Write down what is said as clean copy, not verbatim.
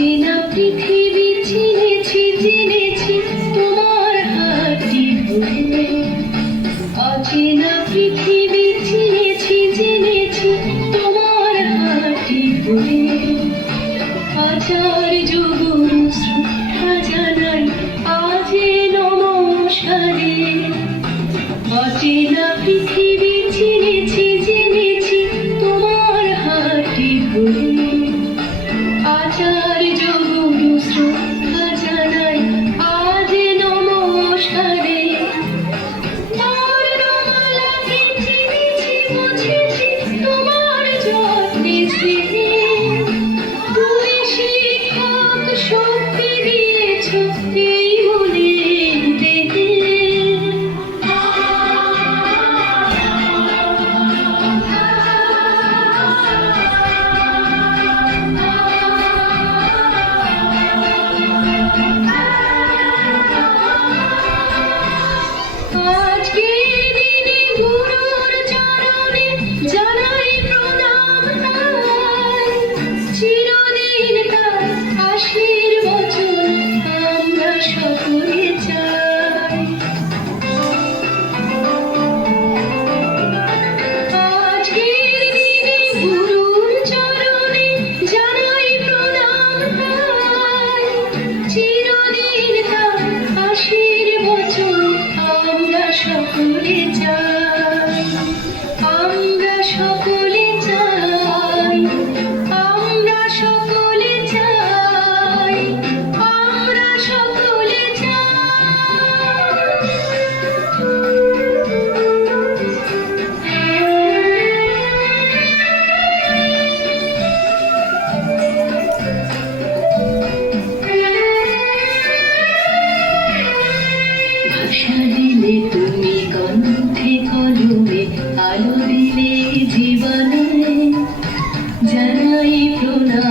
অচেনা পৃথিবী চিনেছি জেনেছি তোমার হাতটি ধরে। অচেনা পৃথিবী চিনেছি জেনেছি তোমার হাতটি ধরে। আচার্য গুরু শ্রদ্ধা জানাই আজে নমস্কারে। অচেনা পৃথিবী চিনেছি জেনেছি তোমার হাতটি ধরে। আচার্য গুরু শ্রদ্ধা জানাই আজে নমস্কারে। বর্ণমালাকে চিনেছি বুঝেছি তোমার যত্নে স্নেহে। তুমি শিক্ষক শক্তি দিয়েছ এই মনের দেহে। আজকের দিনে গুরুর চরণে জানাই প্রণাম তাই। চিরদিন তার আশীর্বচন আমরা সকলে চাই। আজকের দিনে গুরুর চরণে জানাই প্রণাম তাই। চিরদিন তার আশীর্বচন আমরা সকলে চাই। আমরা সকলে চাই। আমরা সকলে চাই। আমরা সকলে ভাষা দিলে তুমি কণ্ঠে কলমে আলো দিলে জীবনে। জানাই প্রণাম